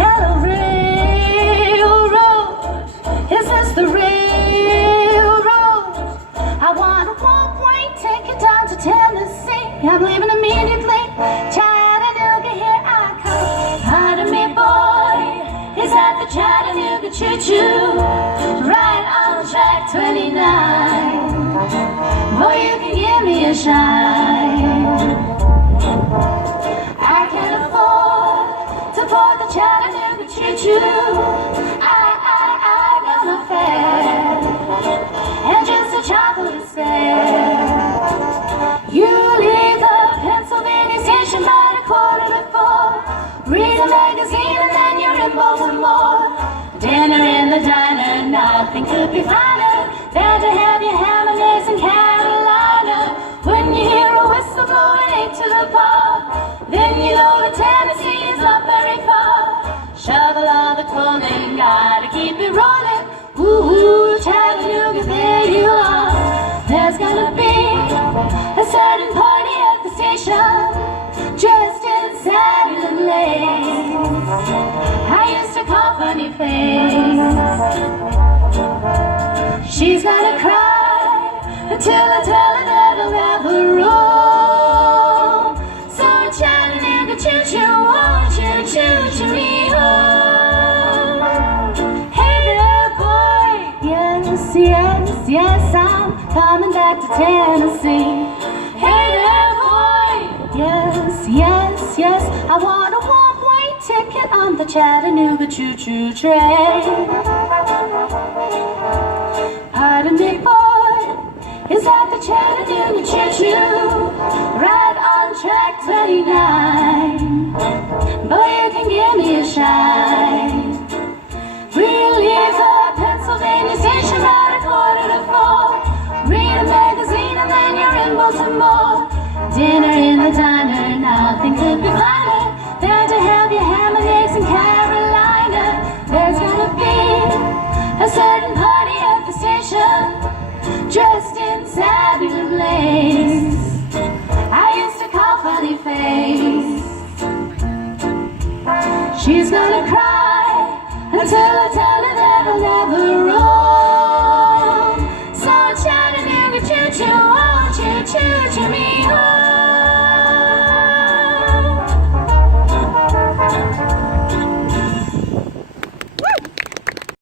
Hello, railroad, is this the railroad? I want a one-way ticket down to Tennessee. I'm leaving immediately, Chattanooga, here I come. Pardon me, boy, is that the Chattanooga choo-choo? Right on track 29. Boy, you can give me a shine. I can't afford to board the Chattanooga choo-choo. I got my fare and just a chocolate stare. You leave the Pennsylvania station by the 3:45. Read a magazine and then you're in Baltimore. Dinner in the diner, nothing could be finer than to have your ham and eggs in Carolina. When you hear a whistle blowing 8 to the bar, then you know that Tennessee is not very far. Shovel all the clothing, gotta keep it rolling. Ooh, Chattanooga, there you are. There's gonna be a certain party at the station, dressed in satin and lace. I used to call Funny Face. She's gonna cry until I tell her that I'll never roll. So Chattanooga choo-choo, won't you choo-choo me home? Hey there, boy, yes, yes, yes, I'm coming back to Tennessee. Hey there, boy, yes, yes, yes, I want a one-way ticket on the Chattanooga choo-choo train. Pardon me, boy, is that the Chattanooga choo-choo? Right on track 29. Boy, you can give me a shine. We leave the Pennsylvania station by the 3:45. Read a magazine and then you're in Baltimore. Dinner